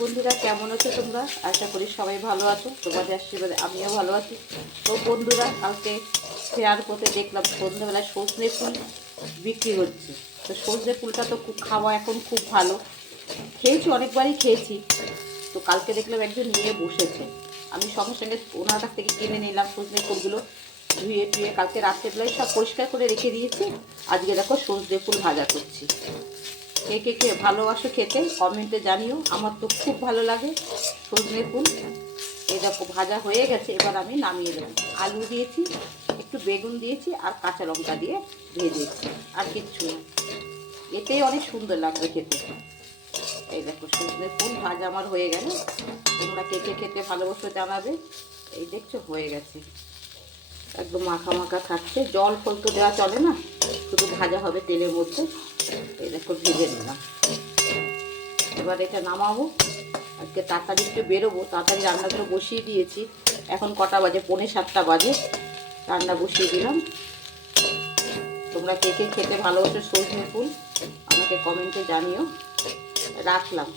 বন্ধুরা, কেমন আছো তোমরা? আশা করি সবাই ভালো আছো। তোমাদের আশীর্বাদে আমিও ভালো আছি। তো বন্ধুরা, কালকে ফেরার পথে দেখলাম সন্ধ্যাবেলায় সজনে ফুল বিক্রি হচ্ছে। তো সজনে ফুলটা তো খুব খাওয়া এখন খুব ভালো, খেয়েছি, অনেকবারই খেয়েছি। তো কালকে দেখলাম একজন নিয়ে বসেছে, আমি সঙ্গে সঙ্গে ওনার কাছ থেকে কিনে নিলাম সজনে ফুলগুলো। ধুয়ে টুয়ে কালকে রাত্রেবেলায় সব পরিষ্কার করে রেখে দিয়েছি। আজকে দেখো সজনে ফুল ভাজা করছি। কে কে কে ভালোবাসো খেতে কমেন্টে জানিও। আমার তো খুব ভালো লাগে সজনে ফুল। এই দেখো ভাজা হয়ে গেছে, এবার আমি নামিয়ে দেবো। আলু দিয়েছি, একটু বেগুন দিয়েছি আর কাঁচা লঙ্কা দিয়ে ভেজেছি, আর কিচ্ছু না। এতেই অনেক সুন্দর লাগবে খেতে। এই দেখো সজনে ফুল ভাজা আমার হয়ে গেল। তোমরা কে কে খেতে ভালোবাসো জানাবে। এই দেখছো হয়ে গেছে, একদম মাখা মাখা খাচ্ছে। জল ফল তো দেওয়া চলে না, শুধু ভাজা হবে তেলের মধ্যে। এই দেখো ভেজে নিলাম, এবার এটা নামাবো। আজকে তাড়াতাড়ি একটু বেরোবো, তাড়াতাড়ি রান্নাগুলো বসিয়ে দিয়েছি। এখন কটা বাজে? 6:45 বাজে। রান্না বসিয়ে দিলাম। তোমরা কে কে খেতে ভালোবাসো সজনে ফুল আমাকে কমেন্টে জানিও। রাখলাম।